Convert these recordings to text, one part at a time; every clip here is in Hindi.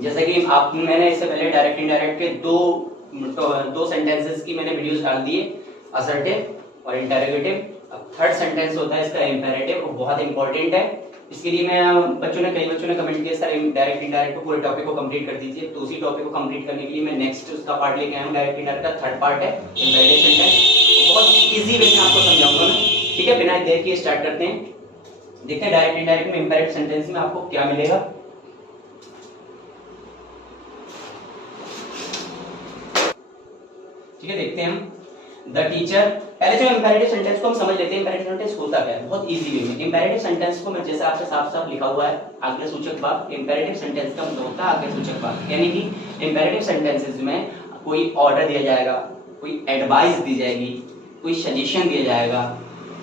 जैसे कि आप मैंने इससे पहले डायरेक्ट इनडायरेक्ट के दो सेंटेंसेस की मैंने वीडियोस डाल दिए, असर्टिव और इंटरोगेटिव। अब थर्ड सेंटेंस होता है इसका इंपेरेटिव, वो बहुत इंपॉर्टेंट है। इसके लिए मैं कई बच्चों ने कमेंट किया सर डायरेक्ट इनडायरेक्ट को पूरे टॉपिक को कंप्लीट कर दीजिए, तो उसी टॉपिक को कंप्लीट करने के लिए मैं नेक्स्ट उसका पार्ट लेके आया हूँ। डायरेक्ट इनडायरेक्ट का थर्ड पार्ट है इंपेरेटिव सेंटेंस, बहुत इजी वे में आपको समझाऊंगा मैं, ठीक है। बिना देर किए स्टार्ट करते हैं, देखते हैं डायरेक्ट इनडायरेक्ट में इंपेरेटिव सेंटेंस में आपको क्या मिलेगा। ठीक है, देखते हैं हम। द टीचर, पहले जो इंपेरेटिव सेंटेंस को हम समझ लेते हैं। इंपेरेटिव सेंटेंस होता क्या है, बहुत इजी वे में। इंपेरेटिव सेंटेंस को मैं जैसे आपसे साफ साफ लिखा हुआ है आज्ञा सूचक वाक्य, इंपेरेटिव सेंटेंस का मतलब होता है आज्ञा सूचक वाक्य। यानी कि इंपेरेटिव सेंटेंसेस में कोई ऑर्डर दिया जाएगा, कोई एडवाइस दी जाएगी, कोई सजेशन दिया जाएगा।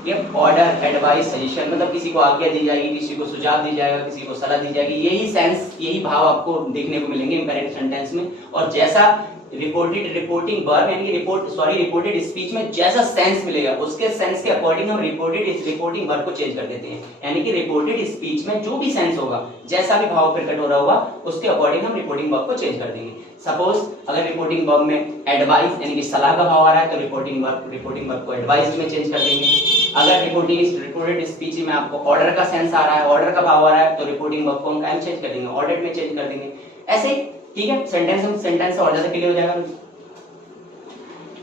ये ऑर्डर, एडवाइस, सजेशन मतलब किसी को आज्ञा दी जाएगी, किसी को सुझाव दी जाएगा, किसी को सलाह दी जाएगी। यही सेंस, यही भाव आपको देखने को मिलेंगे इंपेरेटिव सेंटेंस में। और जैसा रिपोर्टिंग वर्ब यानी रिपोर्टेड स्पीच में जैसा सेंस मिलेगा, उसके सेंस के अकॉर्डिंग हम रिपोर्टिंग वर्ब को चेंज कर देते हैं। यानी कि रिपोर्टेड स्पीच में जो भी सेंस होगा, जैसा भी भाव प्रकट हो रहा होगा, उसके अकॉर्डिंग हम रिपोर्टिंग वर्ब को चेंज कर देंगे। सपोज अगर रिपोर्टिंग वर्ब में एडवाइस यानी कि सलाह का भाव आ रहा है, तो रिपोर्टिंग वर्ब को एडवाइस में चेंज कर देंगे। अगर रिपोर्टेड स्पीच में आपको ऑर्डर का सेंस आ रहा है, ऑर्डर का भाव आ रहा है, तो रिपोर्टिंग वर्ब को हम टाइम चेंज कर देंगे, ऑर्डर में चेंज कर देंगे। ऐसे ही, ठीक है। सेंटेंस और ज्यादा क्लियर हो जाएगा,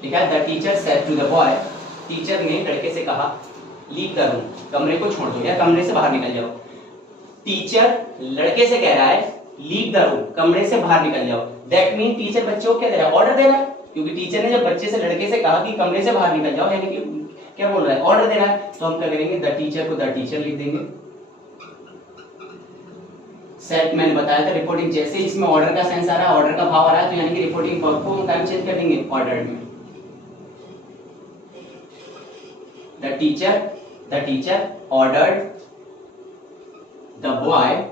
ठीक है। The teacher said to the boy, teacher ने लड़के से कहा, लीव द रूम, कमरे को छोड़ दो या कमरे से बाहर निकल जाओ। टीचर लड़के से कह रहा है लीव द रूम, कमरे से बाहर निकल जाओ। दैट मीन टीचर बच्चे को क्या दे रहा है, ऑर्डर दे रहा है। क्योंकि टीचर ने जब बच्चे से लड़के से कहा कि कमरे से बाहर निकल जाओ, यानी कि क्या बोल रहा है, ऑर्डर दे रहा है। तो हम क्या करेंगे, द टीचर को द टीचर लिख देंगे। सेट मैंने बताया था रिपोर्टिंग, जैसे इसमें ऑर्डर का सेंस आ रहा है, ऑर्डर का भाव आ रहा है, तो यानी कि रिपोर्टिंग वर्ब को हम टाइम चेंज कर देंगे ऑर्डर में। The teacher ordered the boy.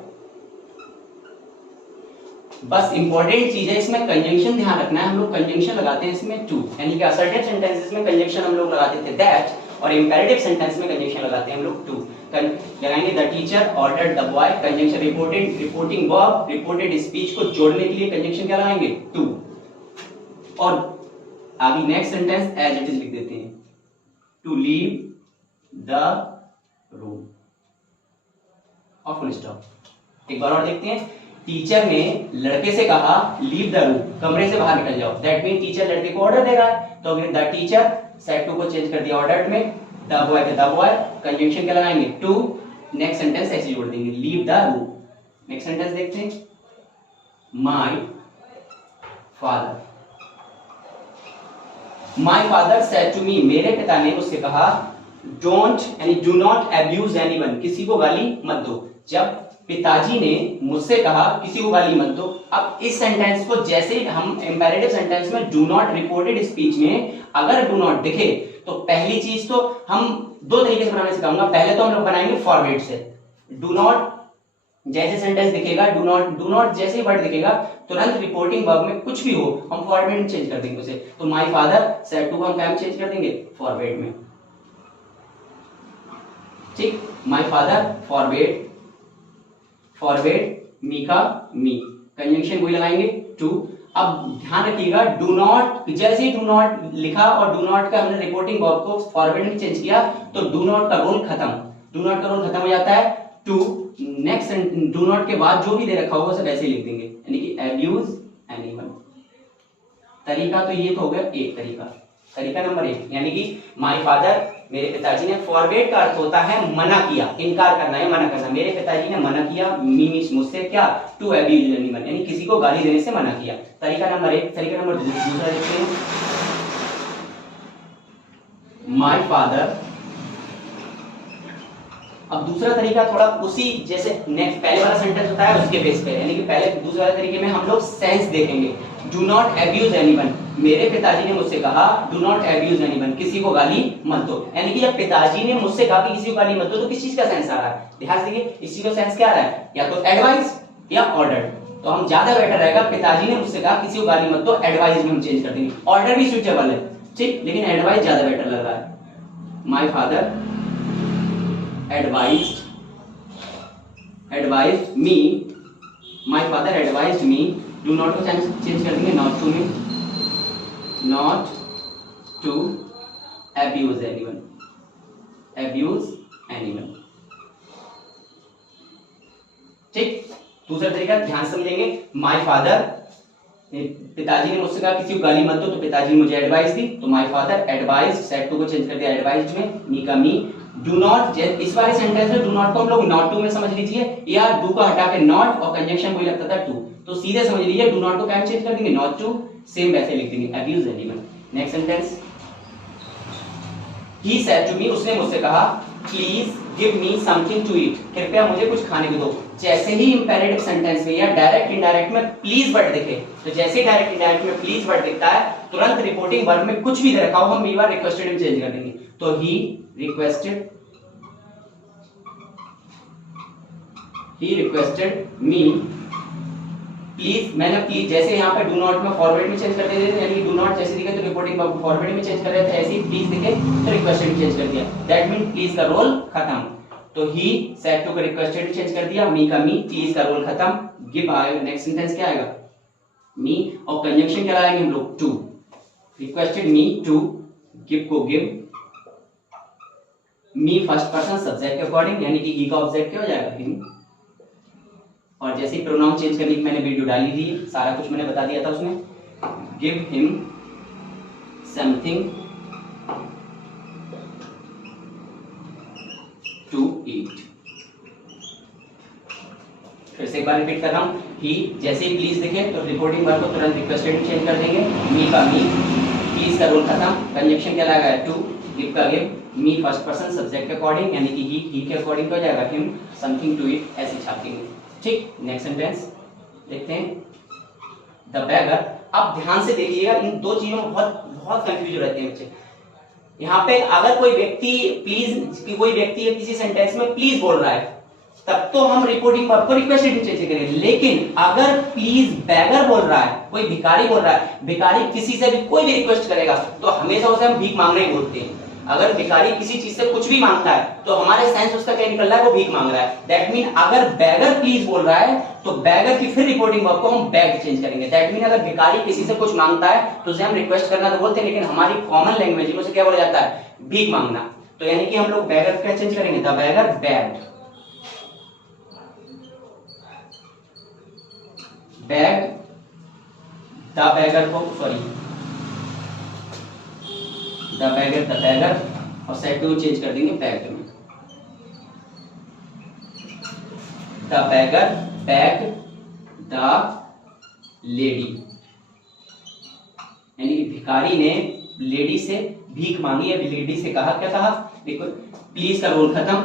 बस इंपॉर्टेंट चीज है इसमें कंजंक्शन ध्यान रखना है। हम लोग कंजंक्शन लगाते हैं इसमें टू, यानी कि असर्टिव सेंटेंसेस में कंजंक्शन हम लोग लगाते थे दैट, और इंपेरेटिव सेंटेंस में कंजंक्शन लगाते हैं हम लोग टू। लगाएंगे the teacher ordered the boy, conjunction reporting verb, reported speech को जोड़ने के लिए कंजंक्शन क्या लगाएंगे, टू। और आगे next sentence as it is लिख देते हैं, टू लीव द रूम और फुल स्टॉप। एक बार और देखते हैं, टीचर ने लड़के से कहा लीव द रूम, कमरे से बाहर निकल जाओ। दैट मीन टीचर लड़के को ऑर्डर दे रहा है, तो अगर द टीचर सेड टू को चेंज कर दिया ऑर्डर्ड में, द बॉय के द बॉय, कंजंक्शन क्या लगाएंगे, टू। नेक्स्ट सेंटेंस ऐसे जोड़ देंगे, leave the room. Next sentence देखते हैं, my father said to me, मेरे पिता ने मुझसे कहा, डोंट यानी डू नॉट अब्यूज एनीवन, किसी को गाली मत दो। जब पिताजी ने मुझसे कहा किसी को गाली मत दो। अब इस सेंटेंस को जैसे हम इंपेरेटिव सेंटेंस में डू नॉट, रिपोर्टेड स्पीच में अगर डू नॉट दिखे, तो पहली चीज तो हम दो तरीके से बनाना सिखाऊंगा। पहले तो हम लोग बनाएंगे फॉरवर्ड से, डू नॉट जैसे सेंटेंस दिखेगा, डू नॉट जैसे ही वर्ड दिखेगा, तुरंत रिपोर्टिंग वर्ब में कुछ भी हो हम फॉरवर्ड में चेंज कर देंगे उसे। तो माय फादर सेड टू को हम टाइम चेंज कर देंगे फॉरवर्ड में, ठीक। माय फादर फॉरवर्ड मी का मी, कंजंक्शन वही लगाएंगे टू। अब ध्यान रखिएगा, डू नॉट जैसे ही डू नॉट लिखा और डू नॉट का हमने रिपोर्टिंग वर्ब को फॉरवर्ड में चेंज किया, तो डू नॉट का रोल खत्म हो जाता है टू। नेक्स्ट डू नॉट के बाद जो भी दे रखा होगा सब ऐसे ही लिख देंगे, यानी कि अब्यूज एनीवन। तरीका तो ये तो हो गया एक तरीका नंबर एक, यानी कि माय फादर, मेरे पिताजी ने, फॉरवर्ड का अर्थ होता है मना किया, इनकार करना है, मना करना। मेरे पिताजी ने मना किया, मीन्स मुझसे क्या, टू अब्यूज एनीवन, यानी किसी को गाली देने से मना किया। तरीका नंबर एक। तरीका नंबर दूसरा देखते हैं, माय फादर। अब दूसरा तरीका थोड़ा उसी जैसे नेक्स्ट पहले वाला सेंटेंस होता है उसके बेस पे, यानी कि पहले दूसरे वाले तरीके में हम लोग सेंस देखेंगे। डू नॉट अब्यूज एनीवन, मेरे पिताजी ने मुझसे कहा डू नॉट अब्यूज एनीवन, किसी को गाली मत दो। यानी कि जब पिताजी ने मुझसे कहा कि किसी को गाली मत दो, तो किस चीज का सेंस आ रहा है, ध्यान दीजिए, इस चीज का सेंस क्या आ रहा है, या तो एडवाइस या ऑर्डर। तो हम ज्यादा बेटर रहेगा, पिताजी ने मुझसे कहा किसी को गाली मत दो, एडवाइस में हम चेंज कर देंगे। ऑर्डर भी सुइटेबल है, ठीक, लेकिन एडवाइस ज्यादा बेटर लग रहा है। My father advised me my father advised me, do not को चेंज कर देंगे नॉट टू में, not to abuse anyone, abuse anyone। ठीक, दूसरा तरीका ध्यान समझेंगे। माय फादर, पिताजी ने मुझसे कहा किसी को गाली मत दो, तो पिताजी ने मुझे एडवाइस दी, तो my father advise, said to को चेंज कर दिया एडवाइज्ड में, मी का मी। डू नॉट, इस वाले सेंटेंस में डू नॉट को हम लोग नॉट टू में समझ लीजिए, या डू का हटा के नॉट और कंजंक्शन वही लगता था टू, तो सीधे समझ लीजिए डू नॉट को क्या चेंज कर देंगे नॉट टू, सेम वैसे लिख देंगे abuse anyone. Next sentence, He said to me, उसने मुझसे कहा please give me something to eat, कृपया मुझे कुछ खाने को दो। जैसे ही इंपेरेटिव सेंटेंस में या डायरेक्ट इनडायरेक्ट में प्लीज वर्ड दिखे, तो जैसे ही डायरेक्ट इनडायरेक्ट में प्लीज वर्ड दिखता है, तुरंत रिपोर्टिंग वर्ब में कुछ भी दे रखा हो हम वी वर रिक्वेस्टेड में चेंज कर देंगे। तो ही रिक्वेस्टेड मी प्लीज, मैंने प्लीज जैसे यहाँ पे डू नॉट में फॉरवर्ड में चेंज कर देते थे, यानी डू नॉट जैसे दिखे तो रिपोर्टिंग फॉरवर्ड में चेंज कर रहे थे, ऐसे ही प्लीज दिखे तो रिक्वेस्टेड में चेंज कर दिया, दैट मीन प्लीज का रोल खत्म। तो ही सेड टू का रिक्वेस्टेड में चेंज कर दिया, मी का मी, प्लीज का रोल खत्म। गिव आएगा, नेक्स्ट सेंटेंस क्या आएगा मी, और कंजंक्शन क्या लगाएंगे हम लोग to, requested me to, give को give, me first person subject के अकॉर्डिंग, यानी कि ही का ऑब्जेक्ट क्या हो जाएगा हिम। और जैसे ही प्रोनाउन चेंज करने की मैंने वीडियो डाली थी, सारा कुछ मैंने बता दिया था उसमें, give him something to eat. फिर से एक बार रिपीट कर रहा हूं, ही जैसे ही प्लीज दिखे तो रिपोर्टिंग वर्ब को तुरंत रिक्वेस्टेड में चेंज कर देंगे, मी का मी, प्लीज का रोल खत्म, कंजंक्शन क्या लगा है टू, गिव का give, me first person subject के अकॉर्डिंग, यानी कि ही के अकॉर्डिंग हो जाएगा हिम समथिंग टू ईट, ऐसे छाप देंगे। ठीक, नेक्स्ट सेंटेंस देखते हैं, द बैगर। अब ध्यान से देखिएगा, इन दो चीजों में बहुत कंफ्यूज रहते हैं बच्चे। यहाँ पे अगर कोई व्यक्ति किसी सेंटेंस में प्लीज बोल रहा है, तब तो हम रिपोर्टिंग वर्ब को रिक्वेस्टेड में चेंज करेंगे, लेकिन अगर प्लीज बैगर बोल रहा है, कोई भिखारी बोल रहा है, भिखारी किसी से भी कोई भी रिक्वेस्ट करेगा तो हमेशा उसे हम भीख मांगना ही बोलते हैं। अगर भिखारी किसी चीज से कुछ भी मांगता है तो हमारे सेंस उसका क्या निकल रहा है, वो भीख मांग रहा है। दैट मीन अगर बैगर प्लीज बोल रहा है तो बैगर की फिर रिपोर्टिंग वर्ब को हम बैग चेंज करेंगे। दैट मीन अगर भिखारी किसी से कुछ मांगता है तो उसे हम रिक्वेस्ट करना तो बोलते हैं, लेकिन हमारी कॉमन लैंग्वेज में उसे क्या बोला जाता है, भीख मांगना। तो यानी कि हम लोग बैगर क्या चेंज करेंगे, the bagger bagged, bagged, the bagger को सॉरी द बैगर और सेड टू चेंज कर देंगे बैग्ड में, the bagger bagged the lady, यानी कि भिखारी ने लेडी से भीख मांगी है, लेडी से कहा, क्या कहा, देखो प्लीज का रोल खत्म,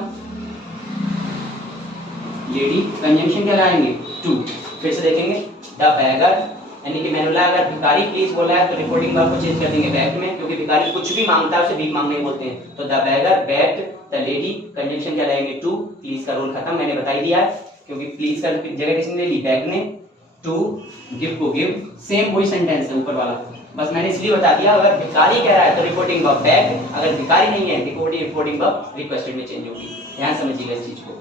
लेडी कंजंक्शन क्या लाएंगे टू, फिर से देखेंगे द बैगर, यानी कि मैंने बोला अगर भिखारी प्लीज बोला है तो रिपोर्टिंग वर्ब को चेंज कर देंगे बैग में, क्योंकि भिखारी कुछ भी मांगता है उसे भीख मांगने बोलते हैं। तो the bagger bagged the lady, conjunction क्या लाएंगे टू, प्लीज का रोल खत्म, मैंने बता ही दिया है, क्योंकि प्लीज का जगह किसने ले ली, बैग ने, टू गिव को गिव, सेम वही सेंटेंस है ऊपर वाला, बस मैंने इसलिए बता दिया अगर भिखारी कह रहा है तो रिपोर्टिंग वर्ब बैग, अगर भिखारी नहीं है रिपोर्टिंग वर्ब रिक्वेस्टेड में चेंज होगी। ध्यान समझिएगा इस चीज को।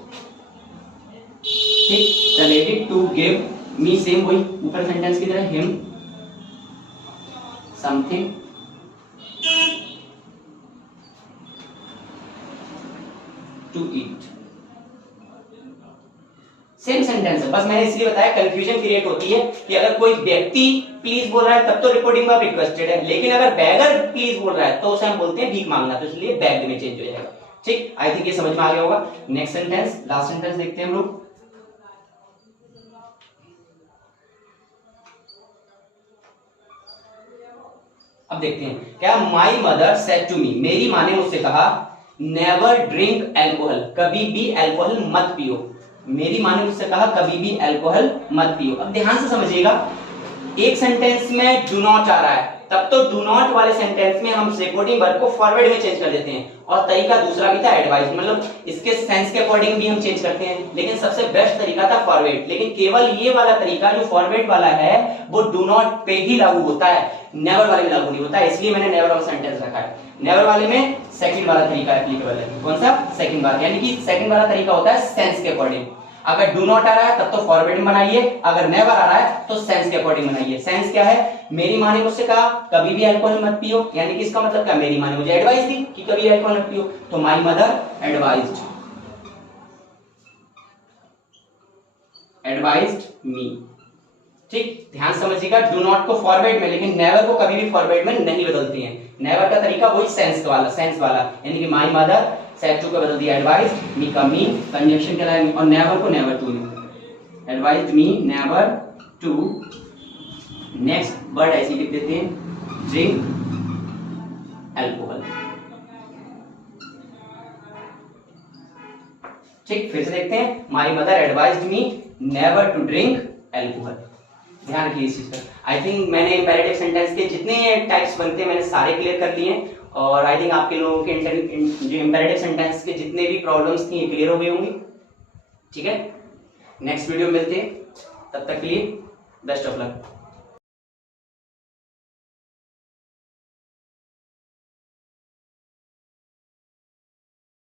ठीक, the lady to give me, same वही ऊपर सेंटेंस की तरह, him something to eat, same sentence है, बस मैंने इसलिए बताया कंफ्यूजन क्रिएट होती है कि अगर कोई व्यक्ति प्लीज बोल रहा है तब तो रिपोर्टिंग वर्ब रिक्वेस्टेड है, लेकिन अगर बैगर प्लीज बोल रहा है तो उसे हम बोलते हैं भीख मांगना, तो इसलिए बैग्ड में चेंज हो जाएगा। ठीक, आई थिंक ये समझ में आ गया होगा। नेक्स्ट सेंटेंस, लास्ट सेंटेंस देखते हैं हम लोग, अब देखते हैं क्या, my mother said to me, मेरी माँ ने मुझसे कहा, नेवर ड्रिंक एल्कोहल, कभी भी एल्कोहल मत पियो। मेरी माँ ने मुझसे कहा कभी भी एल्कोहल मत पियो। अब ध्यान से समझिएगा, एक सेंटेंस में डू नॉट आ रहा है, तब तो डू नॉट वाले सेंटेंस में हम रिपोर्टिंग वर्ब को फॉरवर्ड में चेंज कर देते हैं, और तरीका दूसरा भी था एडवाइस, मतलब इसके सेंस के अकॉर्डिंग भी हम चेंज करते हैं, लेकिन सबसे बेस्ट तरीका था फॉरवर्ड। लेकिन केवल ये वाला तरीका जो फॉरवर्ड वाला है वो डू नॉट पे ही लागू होता है, नेवर वाले में लागू नहीं होता है, इसलिए मैंने नेवर वाला सेंटेंस रखा है। नेवर वाले में सेकंड वाला तरीका एप्लीकेबल है। कौन सा, सेकंड वाला, यानी कि सेकंड वाला तरीका होता है सेंस के अकॉर्डिंग। अगर डू नॉट आ रहा है तब तो फॉरवर्ड में बनाइए, अगर नेवर आ रहा है तो सेंस के अकॉर्डिंग बनाइए। सेंस क्या है, मेरी माँ ने मुझसे कहा कभी भी अल्कोहल मत पियो, यानी कि इसका मतलब क्या, मेरी माँ ने मुझे एडवाइस दी कि कभी अल्कोहल मत पियो, तो माई मदर एडवाइज्ड मी। ठीक, ध्यान समझिएगा, डू नॉट को फॉरवर्ड में, लेकिन नेवर को कभी भी फॉरवर्ड में नहीं बदलती हैं। नेवर का तरीका वही सेंस वाला, यानी कि माई मदर सेड टू को बदल दिया एडवाइस, मी का मी कंजंक्शन के लाइन, और नेवर को नेवर टू में, advised me never to, next word ऐसे लिख देते हैं, ड्रिंक अल्कोहल। ठीक, फिर से देखते हैं, my mother advised me never to drink alcohol. ध्यान रखिए इस चीज पर। आई थिंक मैंने इंपेरेटिव सेंटेंस के जितने टाइप्स बनते हैं मैंने सारे क्लियर कर लिए हैं, और आई थिंक आपके लोगों के जो इंपेरेटिव सेंटेंस के जितने भी प्रॉब्लम्स थी क्लियर हो गई होंगी। ठीक है, नेक्स्ट वीडियो मिलते हैं, तब तक के लिए बेस्ट ऑफ लक।